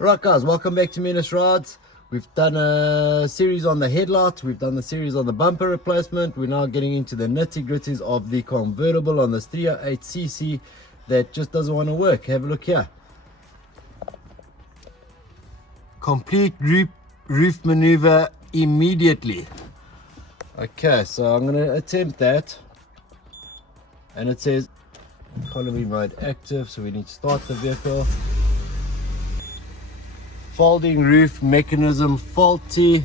Right guys, welcome back to Menacerides. We've done a series on the headlight, we've done the series on the bumper replacement. We're now getting into the nitty gritties of the convertible on this 308cc that just doesn't want to work. Have a look here. Complete roof maneuver immediately. Okay, so I'm going to attempt that. And it says economy mode active, so we need to start the vehicle. Folding roof mechanism faulty.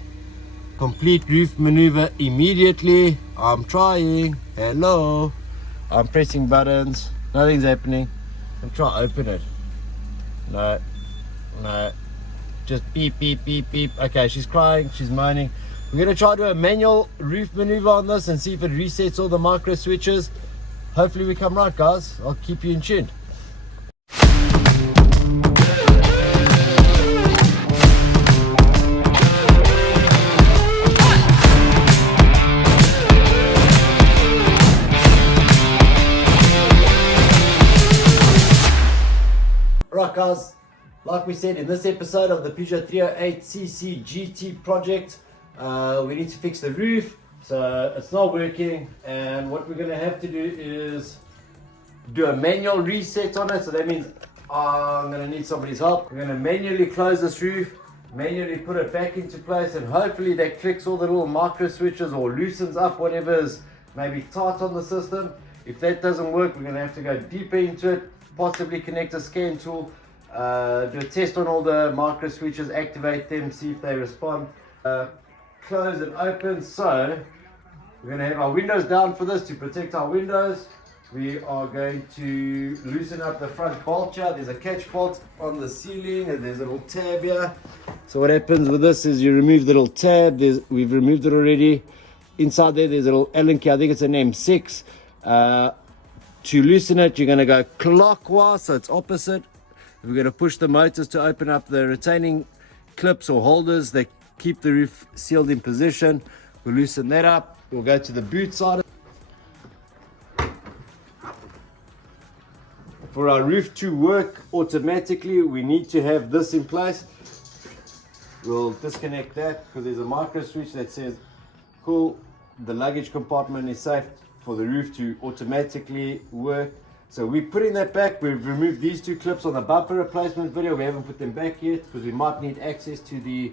Complete roof maneuver immediately. I'm trying. Hello. I'm pressing buttons. Nothing's happening. I'm trying to open it. No. Just beep, beep, beep, beep. Okay, she's crying. She's moaning. We're going to try to do a manual roof maneuver on this and see if it resets all the micro switches. Hopefully we come right, guys. I'll keep you in tune. Right guys, like we said in this episode of the Peugeot 308cc GT project, we need to fix the roof. So it's not working, and what we're going to have to do is do a manual reset on it. So that means I'm going to need somebody's help. We're going to manually close this roof, manually put it back into place, and hopefully that clicks all the little micro switches or loosens up whatever is maybe tight on the system. If that doesn't work, we're going to have to go deeper into it, possibly connect a scan tool, do a test on all the micro switches, activate them, see if they respond, close and open. So we're going to have our windows down for this to protect our windows. We are going to loosen up the front bolt here. There's a catch bolt on the ceiling and there's a little tab here. So what happens with this is you remove the little tab. We've removed it already. Inside there's a little Allen key. I think it's an M6. To loosen it, you're going to go clockwise, so it's opposite. We're going to push the motors to open up the retaining clips or holders that keep the roof sealed in position. We'll loosen that up. We'll go to the boot side. For our roof to work automatically, we need to have this in place. We'll disconnect that because there's a micro switch that says, cool, the luggage compartment is safe for the roof to automatically work. So we're putting that back. We've removed these two clips on the bumper replacement video. We haven't put them back yet because we might need access to the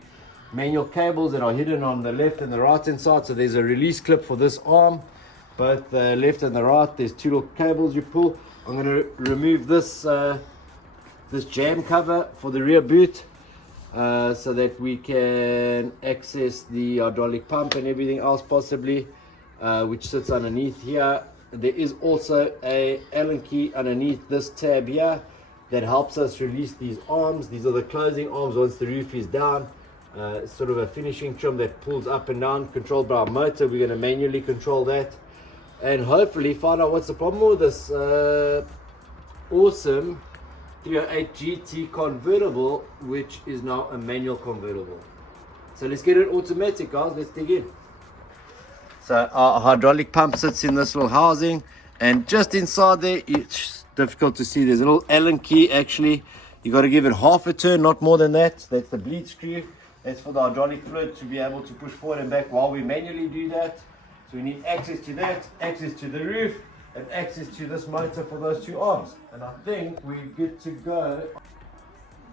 manual cables that are hidden on the left and the right hand side. So there's a release clip for this arm, both the left and the right. There's two little cables you pull. I'm going to remove this this jam cover for the rear boot so that we can access the hydraulic pump and everything else possibly, which sits underneath here. There is also a Allen key underneath this tab here that helps us release these arms. These are the closing arms once the roof is down. Sort of a finishing trim that pulls up and down, controlled by our motor. We're going to manually control that and hopefully find out what's the problem with this awesome 308 GT convertible, which is now a manual convertible. So let's get it automatic, guys. Let's dig in. So our hydraulic pump sits in this little housing, and just inside there, it's difficult to see, there's a little Allen key. Actually, you got to give it half a turn, not more than that. That's the bleed screw. That's for the hydraulic fluid to be able to push forward and back while we manually do that. So we need access to that, access to the roof, and access to this motor for those two arms. And I think we're good to go.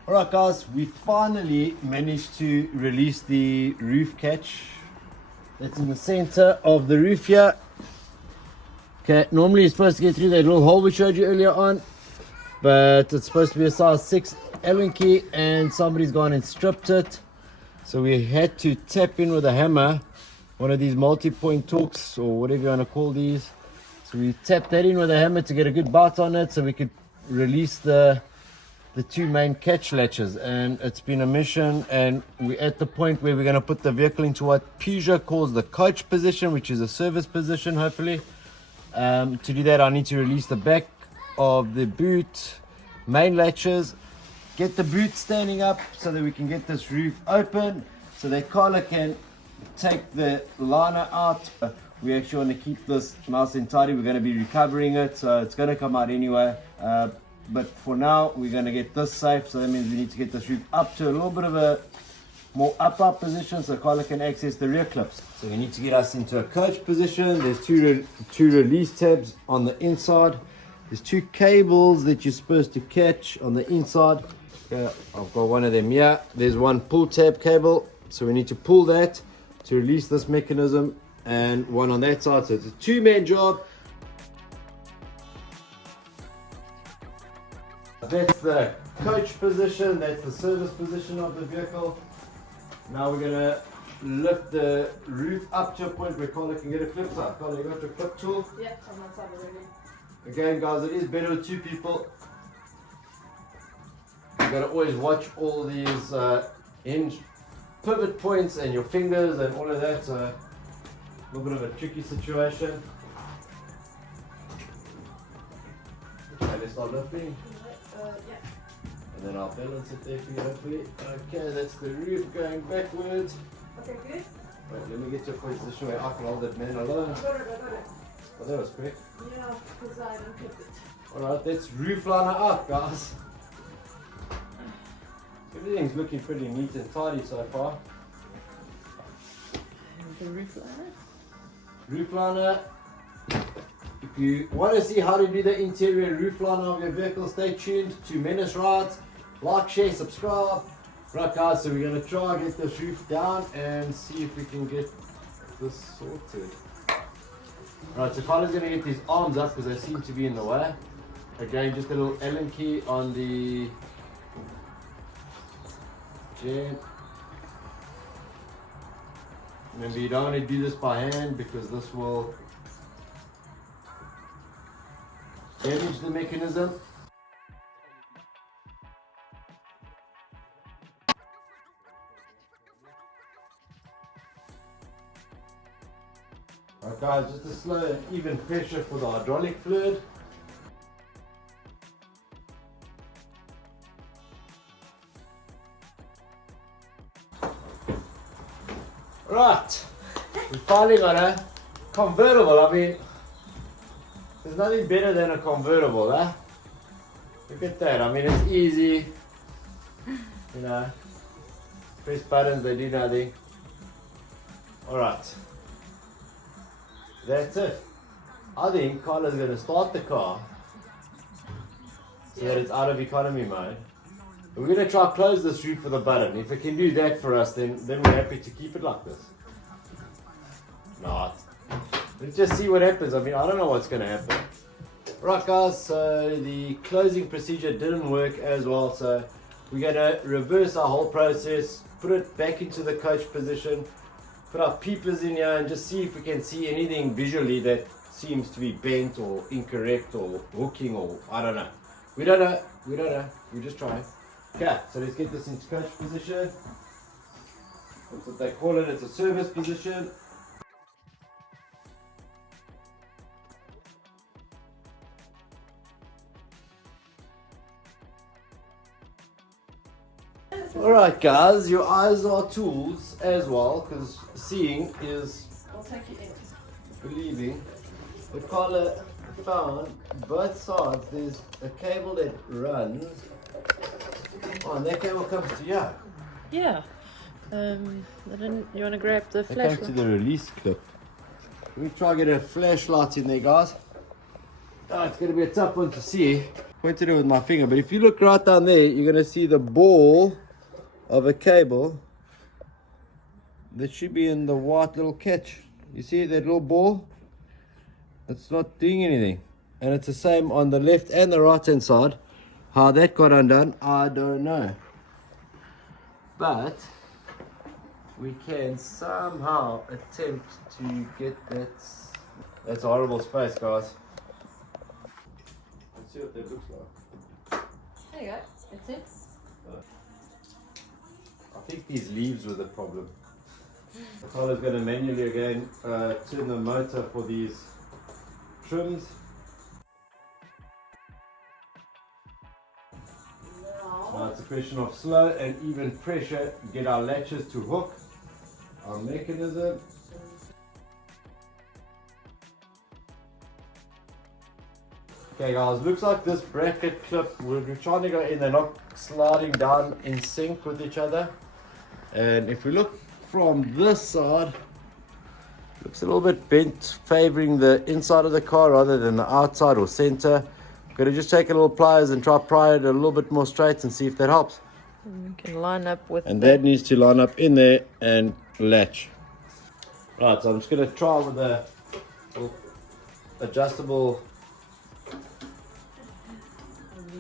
Alright guys, we finally managed to release the roof catch. That's in the center of the roof here. Okay, normally you're supposed to get through that little hole we showed you earlier on, but it's supposed to be a size 6 Allen key, and somebody's gone and stripped it. So we had to tap in with a hammer, one of these multi-point torques or whatever you want to call these. So we tapped that in with a hammer to get a good bite on it so we could release the two main catch latches, and it's been a mission, and we're at the point where we're going to put the vehicle into what Peugeot calls the coach position, which is a service position hopefully. To do that I need to release the back of the boot main latches, get the boot standing up so that we can get this roof open so that Carla can take the liner out. We actually want to keep this nice and tidy. We're going to be recovering it, so it's going to come out anyway. but for now we're going to get this safe, so that means we need to get this roof up to a little bit of a more up position so Carla can access the rear clips. So we need to get us into a coach position. There's two release tabs on the inside. There's two cables that you're supposed to catch on the inside. I've got one of them here. There's one pull tab cable, so we need to pull that to release this mechanism, and one on that side, so it's a two-man job. That's the coach position, that's the service position of the vehicle. Now we're going to lift the roof up to a point where Carla can get a clip side. Carla, you got your clip tool? Yeah, on that side already. Again guys, it is better with two people. You got to always watch all these hinge pivot points and your fingers and all of that, so a little bit of a tricky situation. Okay, let's start lifting. Yeah. And then I'll balance it there for you hopefully. Okay, that's the roof going backwards. Okay, good. Wait, let me get to a position where I can hold that man alone. I got it. Oh, that was quick. Yeah, because I don't get it. Alright, that's roof liner up, guys. Everything's looking pretty neat and tidy so far. And the roof liner? Roof liner. If you want to see how to do the interior roof liner of your vehicle, stay tuned to Menace Rides. Like, share, subscribe. Right guys, so we're going to try and get this roof down and see if we can get this sorted. Right, so Carla's going to get these arms up because they seem to be in the way. Again, just a little Allen key on the gen. Remember, you don't want to do this by hand because this will damage the mechanism. Alright guys, just a slow and even pressure for the hydraulic fluid. Right, we finally got a convertible. I mean, there's nothing better than a convertible, eh? Look at that. I mean, it's easy. You know, press buttons, they do nothing. Alright, that's it. I think Carla's going to start the car so that it's out of economy mode. We're going to try to close this roof with a button. If it can do that for us, then we're happy to keep it like this. Not. Let's just see what happens. I mean, I don't know what's going to happen. Right guys, so the closing procedure didn't work as well, so we're going to reverse our whole process, put it back into the coach position, put our peepers in here and just see if we can see anything visually that seems to be bent or incorrect or hooking, or I don't know. We don't know. We're just trying. Okay, so let's get this into coach position. That's what they call it. It's a service position. Alright guys, your eyes are tools as well, because seeing is I'll take you in. believing. But Carla found both sides. There's a cable that runs. Oh, and that cable comes to you. Yeah. You want to grab the It flashlight? comes to the release clip. Let me try and get a flashlight in there, guys. Oh, it's going to be a tough one to see. Pointed it with my finger, but if you look right down there, you're going to see the ball of a cable that should be in the white little catch. You see that little ball? It's not doing anything. And it's the same on the left and the right hand side. How that got undone, I don't know. But we can somehow attempt to get that. That's a horrible space, guys. Let's see what that looks like. There you go. That's it. I think these leaves were the problem. Carla's going to manually again turn the motor for these trims. Now it's a question of slow and even pressure, get our latches to hook our mechanism. Okay guys, looks like this bracket clip, we're trying to go in, they're not sliding down in sync with each other. And if we look from this side, looks a little bit bent, favoring the inside of the car rather than the outside or center. Got to just take a little pliers and try pry it a little bit more straight and see if that helps. And you can line up with And that needs to line up in there and latch. Right, so I'm just going to try with a adjustable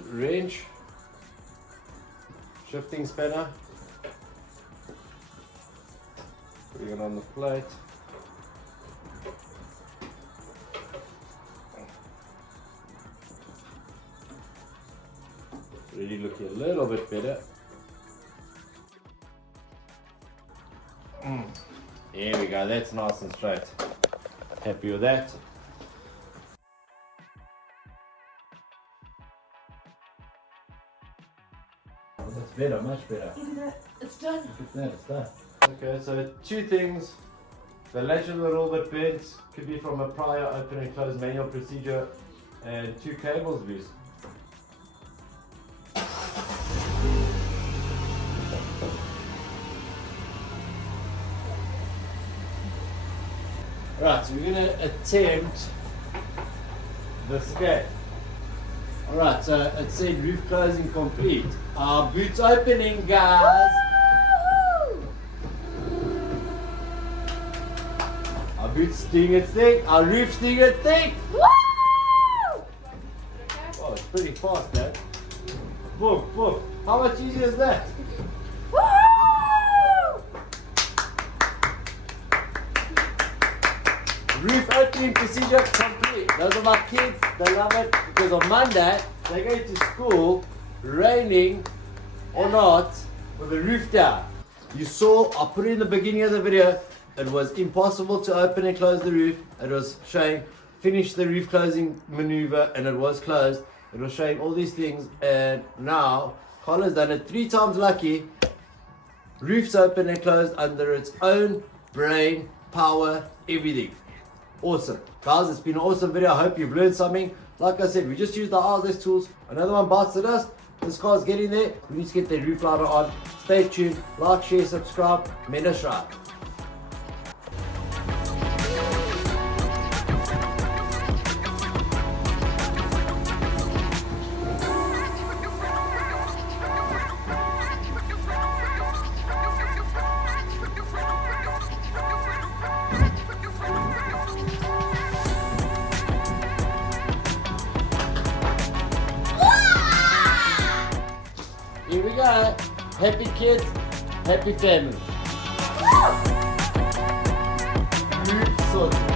wrench, shifting spanner, putting it on the plate. Really looking a little bit better. There we go, that's nice and straight. Happy with that. That's better, much better. it's done. Look at that, it's done. Okay, so two things. The latch is a little bit bent, could be from a prior open and close manual procedure, and two cables loose. Right, so we're going to attempt this again. Alright, so it said roof closing complete. Our boot's opening, guys. Our boot's doing its thing. Our roof's doing its thing. Oh, it's pretty fast, man. Boom, boom. How much easier is that? Roof opening procedure complete. Those are my kids. They love it because on Monday they go to school, raining or not, with the roof down. You saw, I put it in the beginning of the video, it was impossible to open and close the roof. It was showing, finish the roof closing maneuver, and it was closed. It was showing all these things, and now Carla's done it 3 times lucky. Roof's open and closed under its own brain, power, everything. Awesome. Guys, it's been an awesome video. I hope you've learned something. Like I said, we just used the RS tools. Another one bites the dust. This car's getting there. We need to get the roof liner on. Stay tuned. Like, share, subscribe. Menaceride. Here we go. Happy kids, happy family. Roof sorted.